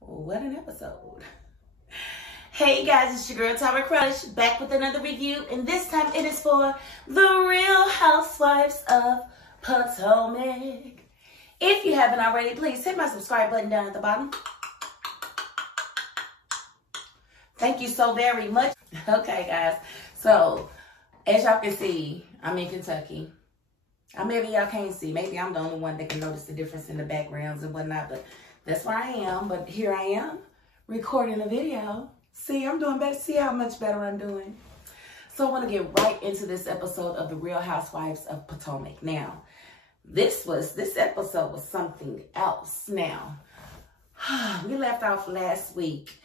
What an episode. Hey guys, it's your girl Tara Crush, back with another review, and this time it is for The Real Housewives of Potomac. If you haven't already, please hit my subscribe button down at the bottom. Thank you so very much. Okay guys, so as y'all can see, I'm in Kentucky. Maybe y'all can't see. Maybe I'm the only one that can notice the difference in the backgrounds and whatnot, but that's where I am. But here I am recording a video. See, I'm doing better. See how much better I'm doing. So I want to get right into this episode of The Real Housewives of Potomac. Now, this episode was something else. Now, we left off last week,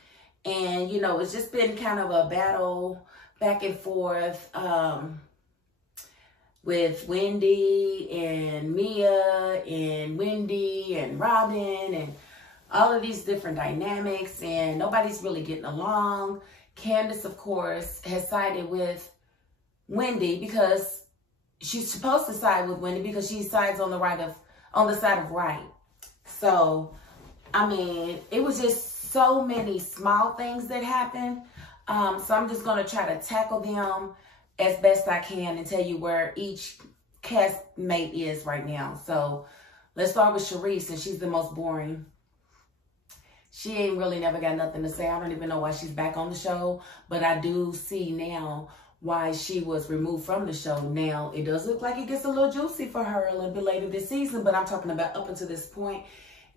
and you know, it's just been kind of a battle back and forth with Wendy and Mia and Wendy and Robin and all of these different dynamics, and nobody's really getting along. Candiace, of course, has sided with Wendy because she's supposed to side with Wendy because she sides on the side of right. So, I mean, it was just so many small things that happened. So I'm just going to try to tackle them as best I can and tell you where each castmate is right now. So let's start with Sharice, since she's the most boring. She ain't really never got nothing to say. I don't even know why she's back on the show, but I do see now why she was removed from the show. Now, it does look like it gets a little juicy for her a little bit later this season, but I'm talking about up until this point,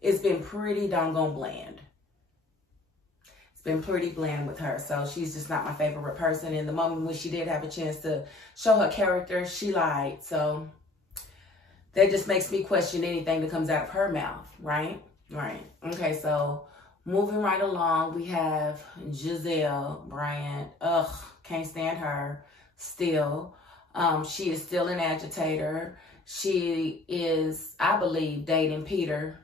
it's been pretty doggone bland. Been pretty bland with her, so she's just not my favorite person. In the moment when she did have a chance to show her character, she lied. So that just makes me question anything that comes out of her mouth, right? Right. Okay, so moving right along, we have Giselle Bryant. Ugh, can't stand her still. She is still an agitator. She is, I believe, dating Peter,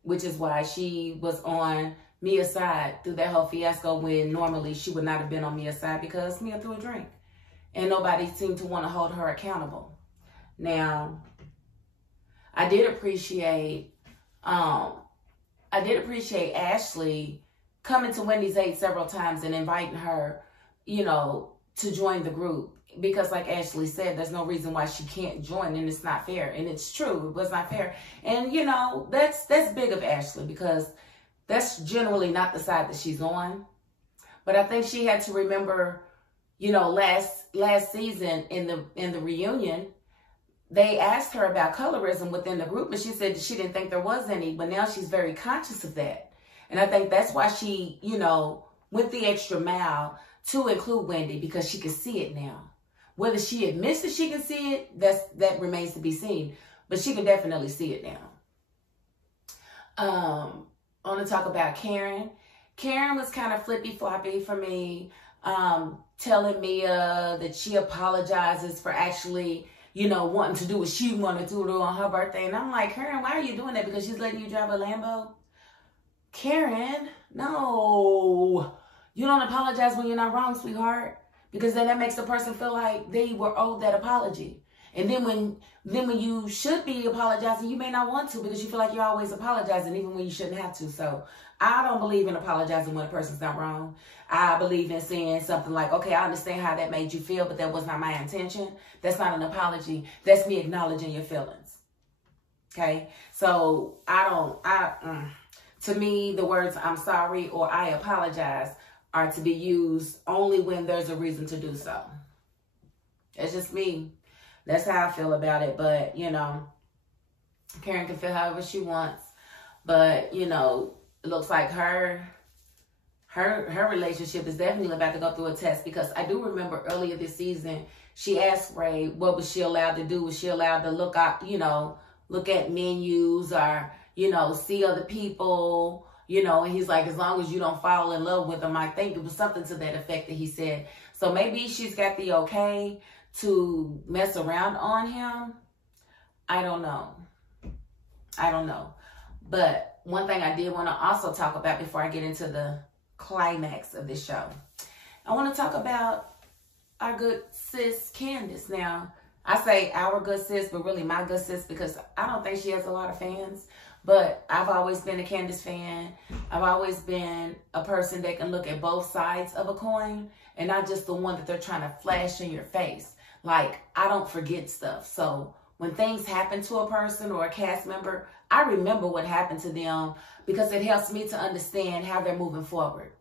which is why she was on Mia's side through that whole fiasco, when normally she would not have been on Mia's side because Mia threw a drink and nobody seemed to want to hold her accountable. Now, I did appreciate Ashley coming to Wendy's aid several times and inviting her, you know, to join the group, because like Ashley said, there's no reason why she can't join, and it's not fair. And it's true, it was not fair. And you know, that's big of Ashley, because that's generally not the side that she's on. But I think she had to remember, you know, last season in the reunion, they asked her about colorism within the group, and she said she didn't think there was any, but now she's very conscious of that. And I think that's why she, you know, went the extra mile to include Wendy, because she can see it now. Whether she admits that she can see it, that remains to be seen, but she can definitely see it now. I want to talk about Karen. Karen was kind of flippy-floppy for me, telling Mia that she apologizes for actually, you know, wanting to do what she wanted to do on her birthday. And I'm like, Karen, why are you doing that? Because she's letting you drive a Lambo? Karen, no. You don't apologize when you're not wrong, sweetheart. Because then that makes the person feel like they were owed that apology. And then when you should be apologizing, you may not want to, because you feel like you're always apologizing, even when you shouldn't have to. So I don't believe in apologizing when a person's not wrong. I believe in saying something like, okay, I understand how that made you feel, but that was not my intention. That's not an apology. That's me acknowledging your feelings. Okay? So to me, the words I'm sorry or I apologize are to be used only when there's a reason to do so. It's just me. That's how I feel about it. But, you know, Karen can feel however she wants. But, you know, it looks like her relationship is definitely about to go through a test, because I do remember earlier this season, she asked Ray, what was she allowed to do? Was she allowed to look at menus, or, you know, see other people, you know, and he's like, as long as you don't fall in love with them. I think it was something to that effect that he said. So maybe she's got the okay to mess around on him. I don't know. But one thing I did want to also talk about before I get into the climax of this show, I want to talk about our good sis Candiace. Now, I say our good sis, but really my good sis, because I don't think she has a lot of fans. But I've always been a Candiace fan. I've always been a person that can look at both sides of a coin and not just the one that they're trying to flash in your face. Like, I don't forget stuff. So when things happen to a person or a cast member, I remember what happened to them because it helps me to understand how they're moving forward.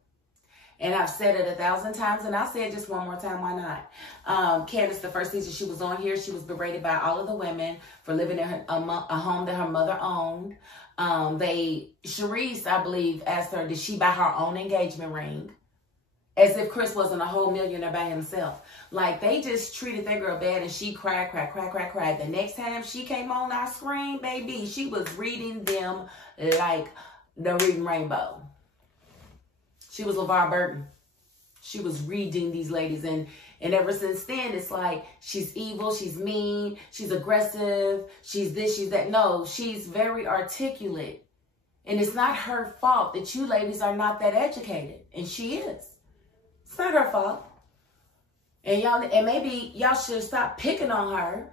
And I've said it 1,000 times, and I'll say it just one more time, why not? Candiace, the first season she was on here, she was berated by all of the women for living in a home that her mother owned. Sharice, I believe, asked her, did she buy her own engagement ring? As if Chris wasn't a whole millionaire by himself. Like, they just treated that girl bad, and she cried. The next time she came on our screen, baby, she was reading them like the reading rainbow. She was LeVar Burton. She was reading these ladies. And ever since then, it's like, she's evil, she's mean, she's aggressive, she's this, she's that. No, she's very articulate. And it's not her fault that you ladies are not that educated. And she is. It's not her fault. And maybe y'all should stop picking on her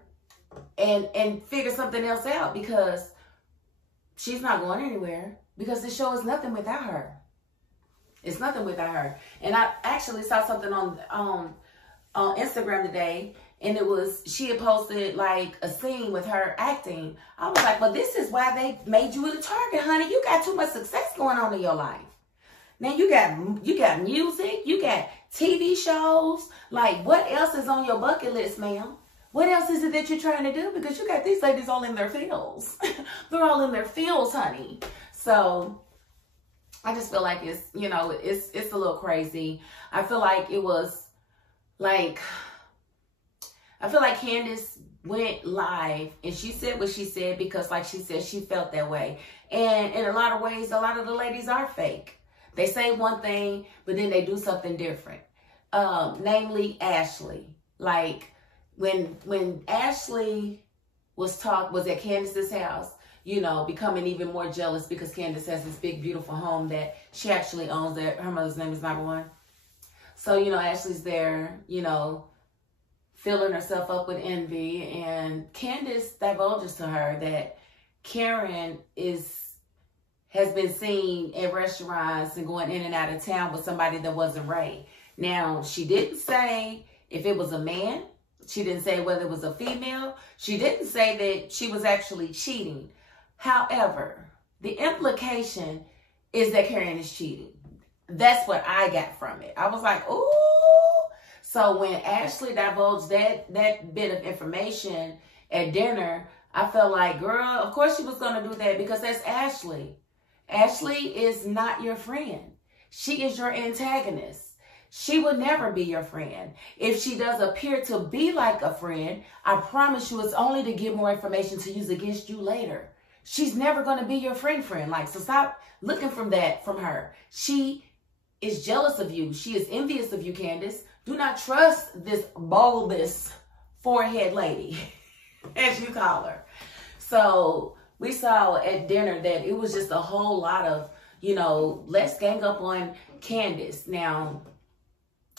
and figure something else out, because she's not going anywhere. Because the show is nothing without her. It's nothing without her. And I actually saw something on Instagram today, and it was, she had posted like a scene with her acting. I was like, well, this is why they made you a target, honey. You got too much success going on in your life. Now you got music, you got TV shows. Like, what else is on your bucket list, ma'am? What else is it that you're trying to do? Because you got these ladies all in their fields. They're all in their fields, honey. So I just feel like it's, you know, it's a little crazy. I feel like it was like, I feel like Candiace went live and she said what she said because, like she said, she felt that way. And in a lot of ways, a lot of the ladies are fake. They say one thing, but then they do something different. Namely, Ashley. Like, when Ashley was at Candiace's house, you know, becoming even more jealous because Candiace has this big, beautiful home that she actually owns, that her mother's name is Number One. So, you know, Ashley's there, you know, filling herself up with envy. And Candiace divulges to her that Karen has been seen at restaurants and going in and out of town with somebody that wasn't Ray. Now, she didn't say if it was a man. She didn't say whether it was a female. She didn't say that she was actually cheating. However, the implication is that Karen is cheating. That's what I got from it. I was like, ooh. So when Ashley divulged that bit of information at dinner, I felt like, girl, of course she was going to do that because that's Ashley. Ashley is not your friend. She is your antagonist. She would never be your friend. If she does appear to be like a friend, I promise you it's only to get more information to use against you later. She's never going to be your friend. Like, so stop looking from her. She is jealous of you. She is envious of you, Candiace. Do not trust this bulbous forehead lady, as you call her. So we saw at dinner that it was just a whole lot of, you know, let's gang up on Candiace. Now,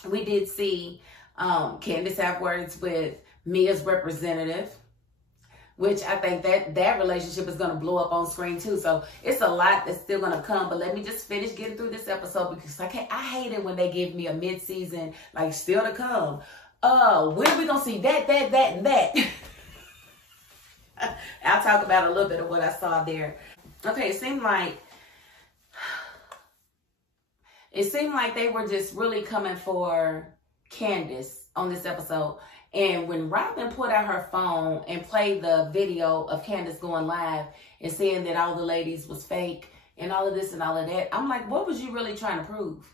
we did see Candiace have words with Mia's representative, which I think that relationship is going to blow up on screen too. So it's a lot that's still going to come. But let me just finish getting through this episode because I hate it when they give me a mid-season, like, still to come. When are we going to see that, and that? I'll talk about a little bit of what I saw there. Okay, it seemed like they were just really coming for Candiace on this episode. And when Robin put out her phone and played the video of Candiace going live and saying that all the ladies was fake and all of this and all of that, I'm like, what was you really trying to prove?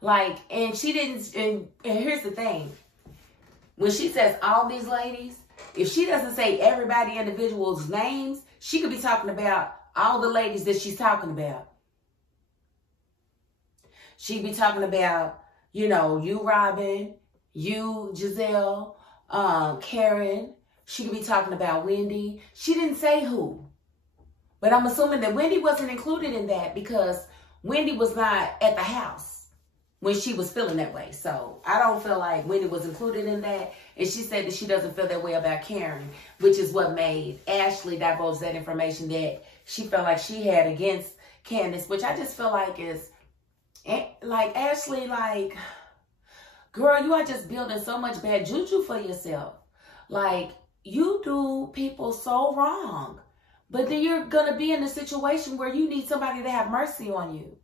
Like, and she didn't, and here's the thing. When she says all these ladies, if she doesn't say everybody individual's names, she could be talking about all the ladies that she's talking about. She'd be talking about, you know, you, Robin, you, Giselle, Karen. She could be talking about Wendy. She didn't say who. But I'm assuming that Wendy wasn't included in that because Wendy was not at the house. when she was feeling that way. So I don't feel like Wendy was included in that. And she said that she doesn't feel that way about Karen, which is what made Ashley divulge that information that she felt like she had against Candiace, which I just feel like is, like, Ashley, like, girl, you are just building so much bad juju for yourself. Like, you do people so wrong. But then you're going to be in a situation where you need somebody to have mercy on you,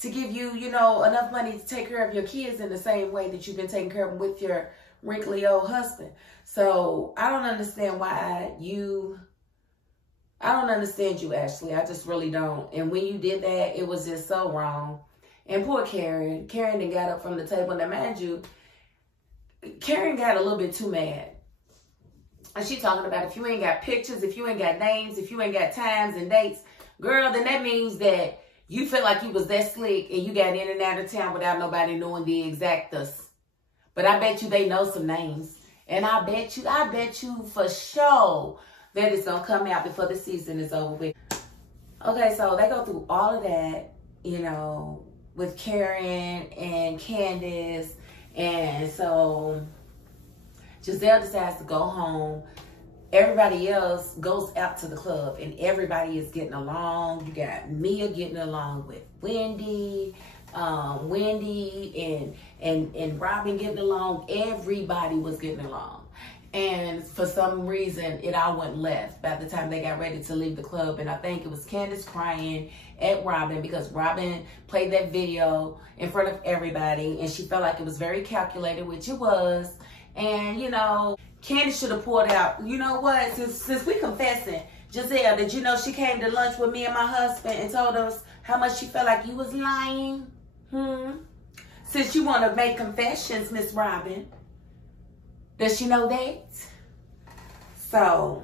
to give you, you know, enough money to take care of your kids in the same way that you've been taking care of them with your wrinkly old husband. So I don't understand I don't understand you, Ashley. I just really don't. And when you did that, it was just so wrong. And poor Karen. Karen then got up from the table. Now, mind you, Karen got a little bit too mad. And she talking about, if you ain't got pictures, if you ain't got names, if you ain't got times and dates, girl, then that means that you feel like you was that slick and you got in and out of town without nobody knowing the exactus. But I bet you they know some names. And I bet you for sure that it's going to come out before the season is over with. Okay, so they go through all of that, you know, with Karen and Candiace. And so Giselle decides to go home. Everybody else goes out to the club and everybody is getting along. You got Mia getting along with Wendy, and Robin getting along. Everybody was getting along. And for some reason, it all went left by the time they got ready to leave the club. And I think it was Candiace crying at Robin because Robin played that video in front of everybody. And she felt like it was very calculated, which it was. And, you know, Candiace should have pulled out, you know what, since we confessing, Giselle, did you know she came to lunch with me and my husband and told us how much she felt like you was lying? Since you want to make confessions, Miss Robin, does she know that? So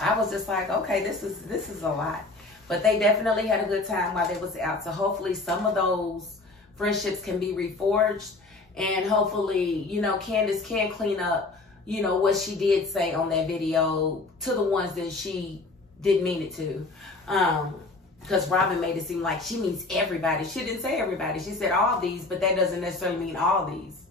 I was just like, okay, this is a lot. But they definitely had a good time while they was out. So hopefully some of those friendships can be reforged. And hopefully, you know, Candiace can clean up, you know, what she did say on that video to the ones that she didn't mean it to. Because Robin made it seem like she means everybody. She didn't say everybody. She said all these, but that doesn't necessarily mean all these.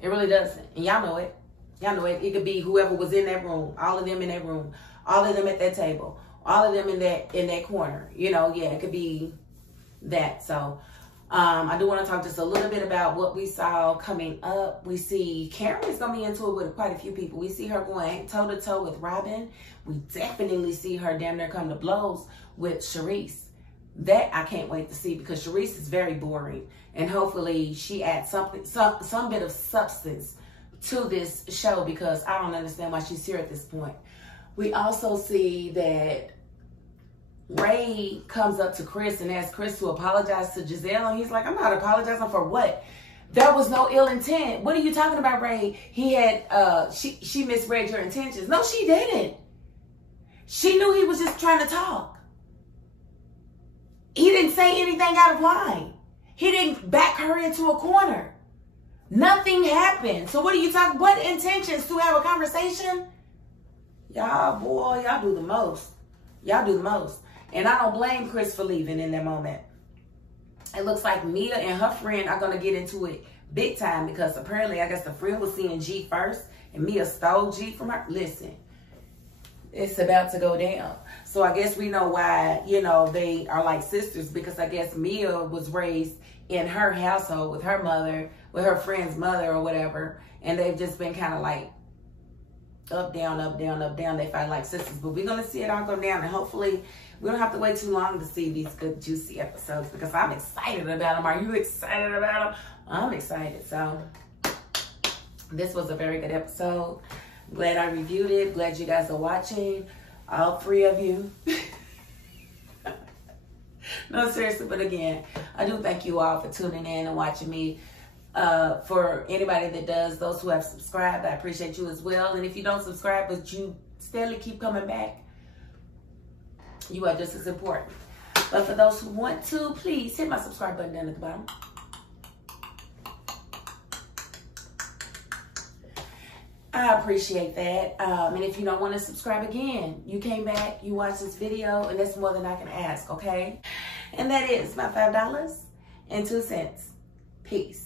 It really doesn't. And y'all know it. Y'all know it. It could be whoever was in that room, all of them in that room, all of them at that table, all of them in that corner. You know, yeah, it could be that. So I do want to talk just a little bit about what we saw coming up. We see Karen is going to be into it with quite a few people. We see her going toe-to-toe with Robin. We definitely see her damn near come to blows with Charisse. That I can't wait to see because Charisse is very boring. And hopefully she adds something, some bit of substance to this show because I don't understand why she's here at this point. We also see that Ray comes up to Chris and asks Chris to apologize to Giselle. And he's like, I'm not apologizing for what? There was no ill intent. What are you talking about, Ray? He had, she misread your intentions. No, she didn't. She knew he was just trying to talk. He didn't say anything out of line. He didn't back her into a corner. Nothing happened. So what are you talking? What intentions to have a conversation? Y'all, boy, y'all do the most. Y'all do the most. And I don't blame Chris for leaving in that moment. It looks like Mia and her friend are going to get into it big time because apparently, I guess the friend was seeing G first and Mia stole G from her. Listen, it's about to go down. So I guess we know why, you know, they are like sisters because I guess Mia was raised in her household with her mother, with her friend's mother or whatever. And they've just been kind of like up, down, up, down, up, down. They fight like sisters. But we're going to see it all go down. And hopefully we don't have to wait too long to see these good, juicy episodes because I'm excited about them. Are you excited about them? I'm excited. So this was a very good episode. Glad I reviewed it. Glad you guys are watching. All three of you. No, seriously. But again, I do thank you all for tuning in and watching me. For anybody that does, those who have subscribed, I appreciate you as well. And if you don't subscribe, but you steadily keep coming back, you are just as important. But for those who want to, please hit my subscribe button down at the bottom. I appreciate that. And if you don't want to subscribe again, you came back, you watched this video, and that's more than I can ask, okay? And that is my $5.02. Peace.